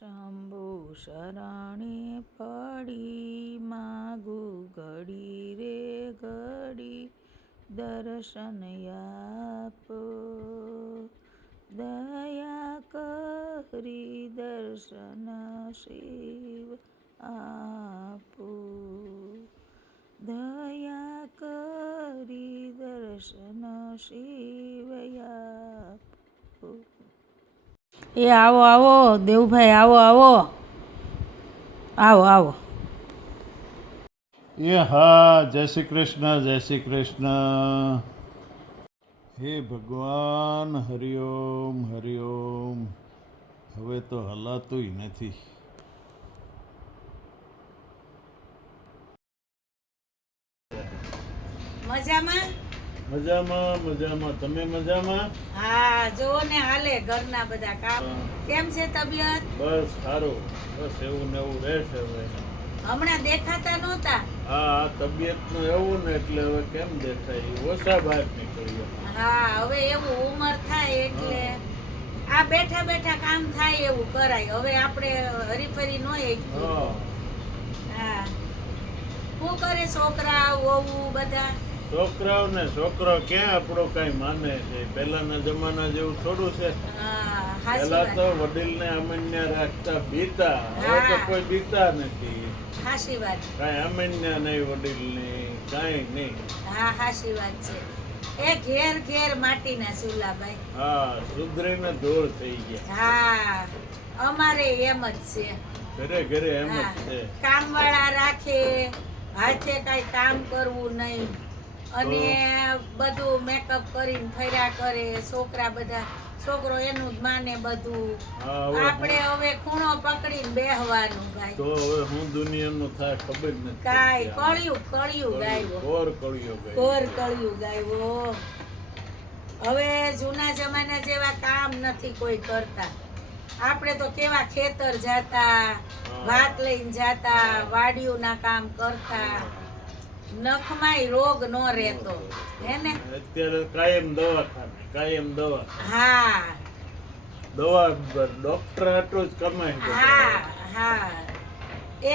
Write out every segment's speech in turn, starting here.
શંભુ શરણે પડી માગુ ઘડી રે ઘડી દર્શન આપો. દયા કરી દર્શન શિવ આપો. દયા કરી દર્શન શિવ આપો. એ આવો આવો દેવભાઈ આવો આવો. આવો આવો. એ હા જય શ્રી કૃષ્ણ જય શ્રી કૃષ્ણ. હે ભગવાન હરિઓમ હરિઓમ. હવે તો હલાતુંય નથી. મજામાં? મજામાં મજામાં. તમે મજામાં? હા જો ને હાલે ઘરના બધા કામ. કેમ છે તબિયત? બસ સારું. બસ એવું ને એવું રહેશે હવે. હમણાં દેખાતા નહોતા? હા તબિયતનું એવું ને એટલે હવે કેમ દેખાય? ઓછા બહાર નીકળીએ હા હવે એવું ઉંમર થાય એટલે આ બેઠા બેઠા કામ થાય એવું કરાય. હવે આપણે હરીફરી નો એક હા. શું કરે છોકરા વહુ બધા? છોકરાઓ ને છોકરો ક્યાં આપણો કઈ માને છે? પહેલાના જમાના જેવું થોડું છે. પેલા તો વડીલ ને અમન્ય રાખતા બીતા. હવે તો કોઈ બીતા નથી. વાત. કાંઈ અમન્ય નહીં વડીલની કઈ નહીં. હા હાચી વાત છે. એ ઘેર ઘેર માટીના ચૂલા ભાઈ. હા સુધરીને ધૂળ થઈ ગયા. હા અમારે એમ જ છે. ઘરે ઘરે એમ જ. છે. કામવાળા રાખે હાથે કઈ કામ કરવું નહીં. અને બધું મેકઅપ કરીને ફર્યા કરે છોકરા બધા છોકરો એનું જ માને બધું. આપણે હવે ખૂણો પકડીને બેહવાનું ભાઈ તો હવે હું દુનિયાનું થાય ખબર નથી કાઈ કળિયું કળિયું ગાયવો ઘોર કળિયું ગયો. ઘોર કળિયું ગાયવો હવે જૂના જમાના જેવા કામ નથી કોઈ કરતા. આપણે તો કેવા ખેતર જાતા ભાત લઈને જાતા વાડીઓના કામ કરતા. નખમાંય રોગ ન રહેતો. હે ને? અત્યારે કાયમ દવાખાને કાયમ દવા હા. દવા ડોક્ટર આટલું જ કમાય હા હા. એ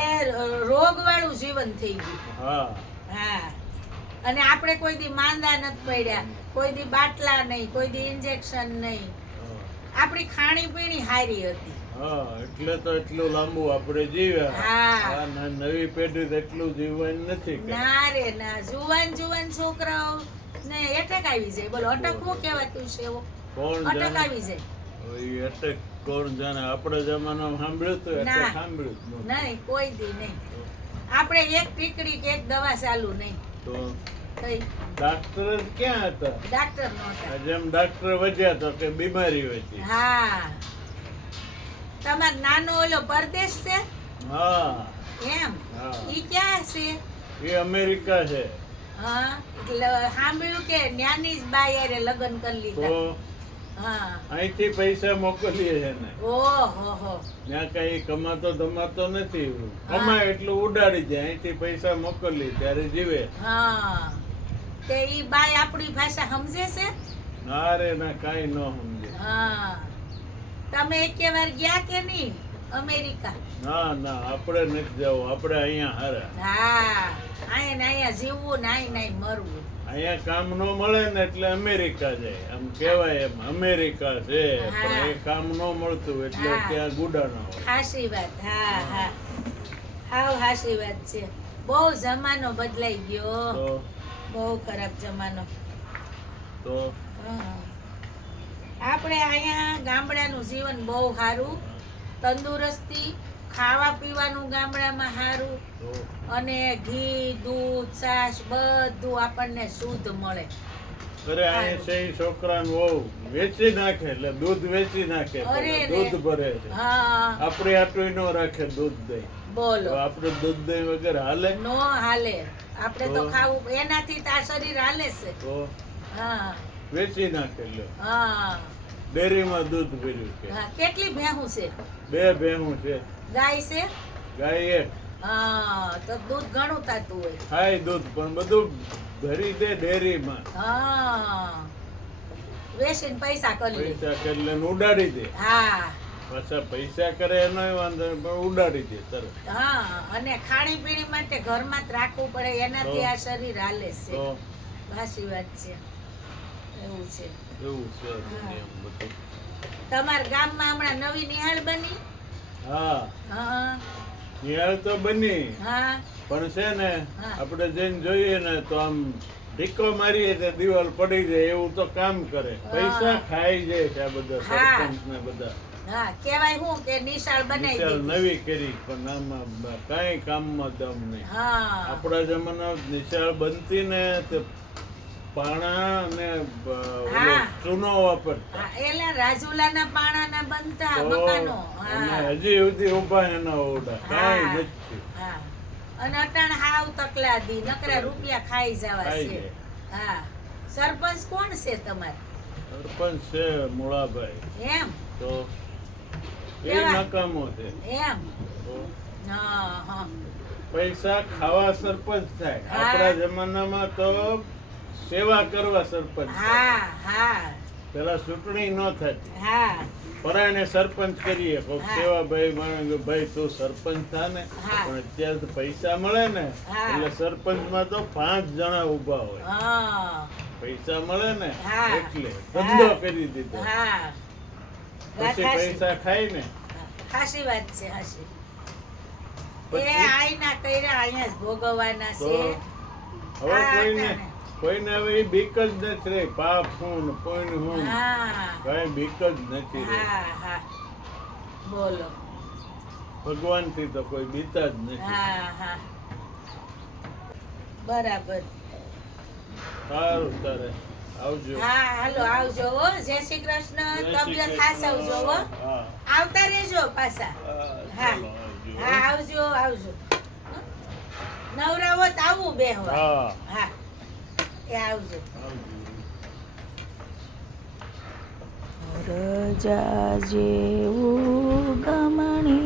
રોગ વાળું જીવન થઈ ગયું. હા. હા. અને આપણે કોઈ દી માંદા નથી પડ્યા કોઈ દી બાટલા નહીં કોઈ દી ઇન્જેક્શન નહીં. આપણી ખાણી પીણી હારી હતી. હા એટલે તો એટલું લાંબુ આપણે જીવ્યા નવી પેઢી તો એટલું જીવન નથી ના રે ના જુવાન જુવાન છોકરાઓ ને એટક આવી જાય. બોલો અટક શું કહેવાતું છે એવો? અટક આવી જાય. અટક કોણ જાણે? આપણે જમાનામાં સાંભળ્યું તો એટલે. સાંભળ્યું નહીં કોઈ દી નહીં. આપણે એક ટીકડી કે એક દવા ચાલુ નહીં. તો? ડાક્ટર ક્યાં હતા? ડાક્ટર નહોતા જેમ ડાક્ટર વધ્યા તો કે બીમારી વધી હા. તમાર નાનો ઓલો પરદેશ છે? હા. એમ? ઈ ક્યાં છે? એ અમેરિકા છે. હા. સાંભળ્યું કે ન્યાની જ બાઈ હારે લગ્ન કરી લીધા. હા. અહીંથી પૈસા મોકલીએ છે ને ઓહો ત્યાં કઈ કમાતો ધમાતો નથી. કમાય એટલું ઉડાડી જાય અહીંથી પૈસા મોકલી ત્યારે જીવે. હા. તે ઈ બાઈ આપણી ભાષા સમજે છે? ના રે ના કાઈ ન સમજે. હા. તમે એકે વાર ગયા કે નહીં અમેરિકા? ના ના આપણે નથી જવું. આપણે અહીંયા હારા. હા અહીંયા ને અહીંયા જીવવું ને અહીંયા ને મરવું. અહીંયા કામ ન મળે ને એટલે અમેરિકા જાય. આમ કહેવાય એમ અમેરિકા છે પણ એ કામ ન મળતું એટલે. ત્યાં ગુડાનો હોય. હાસી વાત હા હા. હાવ હાસી વાત છે. બહુ જમાનો બદલાઈ ગયો. બહુ ખરાબ જમાનો. તો? આપણે અહીંયા ગામડાનું જીવન બહુ સારું તંદુરસ્તી ખાવા પીવાનું ગામડામાં સારું અને ઘી દૂધ છાશ બધું આપણને શુદ્ધ મળે. અરે અહીંયા છે છોકરાનું વેચી નાખે એટલે દૂધ વેચી નાખે દૂધ ભરે છે. આપણે આટલું નો રાખે દૂધ દહીં બોલો. આપણે દૂધ દહીં વગર હાલે? નો હાલે. આપણે તો તો? ખાવું એનાથી તો આ શરીર હાલે છે. તો? હા. વેચી નાખે લો હા. ડેરીમાં દૂધ ભર્યું છે કેટલી ભેહું છે? બે ભેહું છે. ગાય છે? ગાય એક. હા તો દૂધ ઘણું થતું હોય. ખાય દૂધ પણ બધું ભરી દે ડેરીમાં. હા. વેચીને પૈસા કરી લે. પૈસા એટલે ઉડાડી દે. હા. પાછા પૈસા કરે એનો વાંધો પણ ઉડાડી દે તરત હા અને ખાણી પીણી માટે ઘરમાં જ રાખવું પડે એનાથી આ શરીર હાલે છે. સાચી વાત છે. એવું છે. એવું છે તમારા ગામમાં હમણાં નવી નિહાળ બની? હા. હા. નિહાળ તો બની. પણ છે ને આપણે જઈને જોઈએ ને તો આમ ઢીકો મારીએ તો દિવાલ પડી જાય એવું તો કામ કરે. પૈસા ખાઈ જાય છે આ બધા સરપંચ ને બધા. હા કેવાય હું કે નિશાળ બનાવી દીધી. નવી કરી પણ આમાં કાંઈ કામમાં દમ નહીં. આપણા જમાના નિશાળ બનતી ને તે પાણા અને. ચૂનો વાપરતા. એલા રાજુલાના પાણાના બનતા મકાનો. હા. હજી સુધી ઊભા એના ઓડા કાંઈ નથી. અને અટાણ હાવ તકલા દી નકરા રૂપિયા ખાઈ જવા છે. હા. સરપંચ કોણ છે તમારે? સરપંચ છે મુળાભાઈ. એમ? તો એ? નકામો છે. એમ? હા હા. પૈસા ખાવા સરપંચ થાય. આપણા જમાનામાં તો સેવા કરવા સરપંચ હા હા. પેલા ચૂંટણી ન થતી. હા. પરાયણે સરપંચ કરીએ. કોક સેવા ભાઈ માણે ભાઈ તું સરપંચ થા ને પણ અત્યારે તો પૈસા મળે ને એટલે સરપંચમાં તો પાંચ જણા ઊભા હોય. પૈસા મળે ને એટલે ધંધો કરી દીધો. પછી પૈસા ખાય ને. હાસી વાત છે હાસી એ? આઈના કર્યા અહીંયા જ ભોગવવાના છે. હવે કોઈ કોઈને. કોઈને હવે બીક જ નથી રહી પાપ હું ને પુણ્ય હું કઈ બીક જ નથી રહી બોલો. ભગવાનથી તો કોઈ બીતા જ નથી. બરાબર. સારું તારે. આવજો. હા હાલો આવજો હો. જય શ્રી કૃષ્ણ. તબિયત ખાસ આવજો હો. આવતા રહેજો પાછા. હા, હા. આવજો. આવજો નવરા હોત આવું બે હા. હા. એ આવજો. રજા જેવું ગમણી